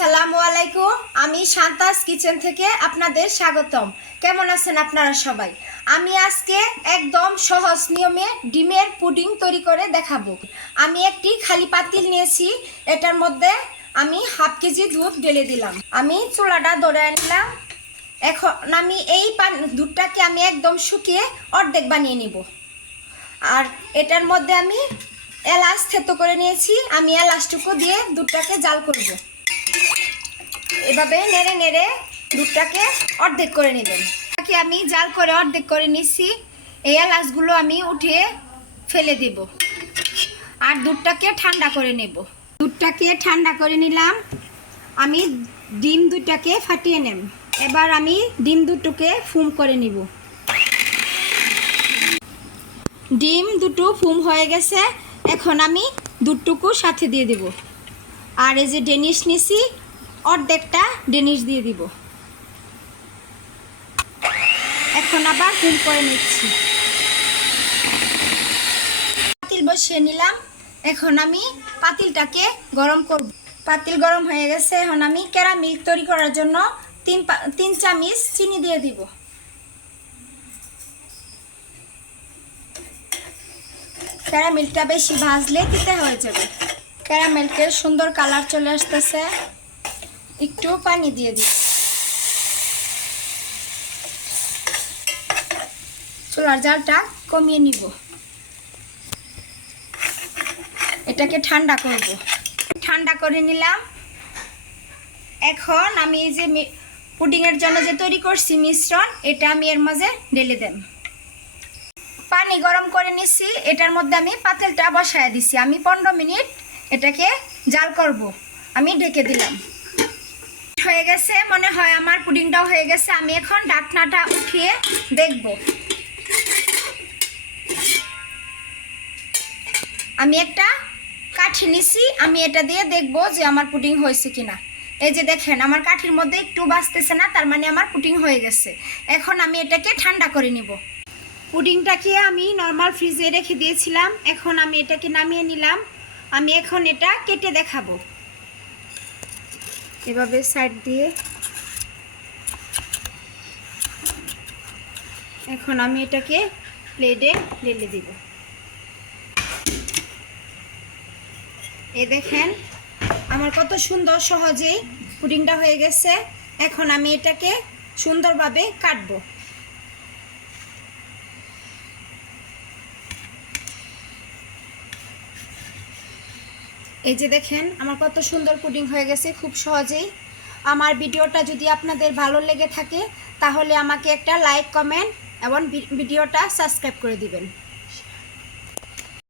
আসসালামু আলাইকুম। আমি শান্তাস কিচেন থেকে আপনাদের স্বাগতম। কেমন আছেন আপনারা সবাই? আমি আজকে একদম সহজ নিয়মে ডিমের পুডিং তৈরি করে দেখাবো। আমি একটি খালি পাতিল নিয়েছি, এটার মধ্যে আমি হাফ কেজি দুধ ঢেলে দিলাম। আমি চুলাটা ধরে নিলাম। এখন আমি এই দুধটাকে আমি একদম শুকিয়ে অর্ধেক বানিয়ে নিব। আর এটার মধ্যে আমি এলাচ থেতো করে নিয়েছি, আমি এলাচটুকু দিয়ে দুধটাকে জাল করব। এভাবে নেড়ে নেড়ে দুধটাকে অর্ধেক করে নেবেন। আমি জাল করে অর্ধেক করে নিচ্ছি। এই এলাচগুলো আমি উঠিয়ে ফেলে দেব আর দুধটাকে ঠান্ডা করে নেব। দুধটাকে ঠান্ডা করে নিলাম। আমি ডিম দুধটাকে ফাটিয়ে নেব। এবার আমি ডিম দুটোকে ফুম করে নিব। ডিম দুটো ফুম হয়ে গেছে, এখন আমি দুধটুকু সাথে দিয়ে দেব। আর এই যে ডেনিশ নিছি, অর্ধেকটা ডেনিশ দিয়ে দিব। এখন আবার ফুম করে নিচ্ছি। পাতিল বসিয়ে নিলাম। এখন আমি পাতিলটাকে গরম করব। পাতিল গরম হয়ে গেছে, এখন আমি ক্যারামেল তৈরি করার জন্য তিন চামচ চিনি দিয়ে দিব। ক্যারামেলটা বেশি ভাজলে তিতে হয়ে যাবে। ক্যারামেলটার সুন্দর কালার চলে আসতেছে, একটু পানি দিয়ে দিই। চুলার জালটা কমিয়ে নিব। এটাকে ঠান্ডা করব। ঠান্ডা করে নিলাম। এখন আমি এই যে পুডিংয়ের জন্য যে তৈরি করছি মিশ্রণ, এটা আমি এর মাঝে ঢেলে দেব। পানি গরম করে নিচ্ছি, এটার মধ্যে আমি পাতিলটা বসায় দিছি। আমি 15 মিনিট এটাকে জাল করব। আমি ঢেকে দিলাম। হয়ে গেছে মনে হয়, আমার পুডিংটাও হয়ে গেছে। আমি এখন ঢাকনাটা উঠিয়ে দেখব। আমি একটা কাঠি নিছি, আমি এটা দিয়ে দেখব যে আমার পুডিং হয়েছে কিনা। এই যে দেখেন, আমার কাঠির মধ্যে একটু বাজতেছে না, তার মানে আমার পুডিং হয়ে গেছে। এখন আমি এটাকে ঠান্ডা করে নিব। পুডিংটাকে আমি নর্মাল ফ্রিজে রেখে দিয়েছিলাম, এখন আমি এটাকে নামিয়ে নিলাম। আমি এখন এটা কেটে দেখাবো। এভাবে সাইড দিয়ে এখন আমি এটাকে প্লেটে ঢেলে দিব। এই দেখেন, আমার কত সুন্দর সহজেই পুডিংটা হয়ে গেছে। এখন আমি এটাকে সুন্দরভাবে কাটবো। এই যে দেখেন, আমার কত সুন্দর পুডিং হয়ে গেছে খুব সহজেই। আমার ভিডিওটা যদি আপনাদের ভালো লেগে থাকে তাহলে আমাকে একটা লাইক, কমেন্ট এবং ভিডিওটা সাবস্ক্রাইব করে দিবেন।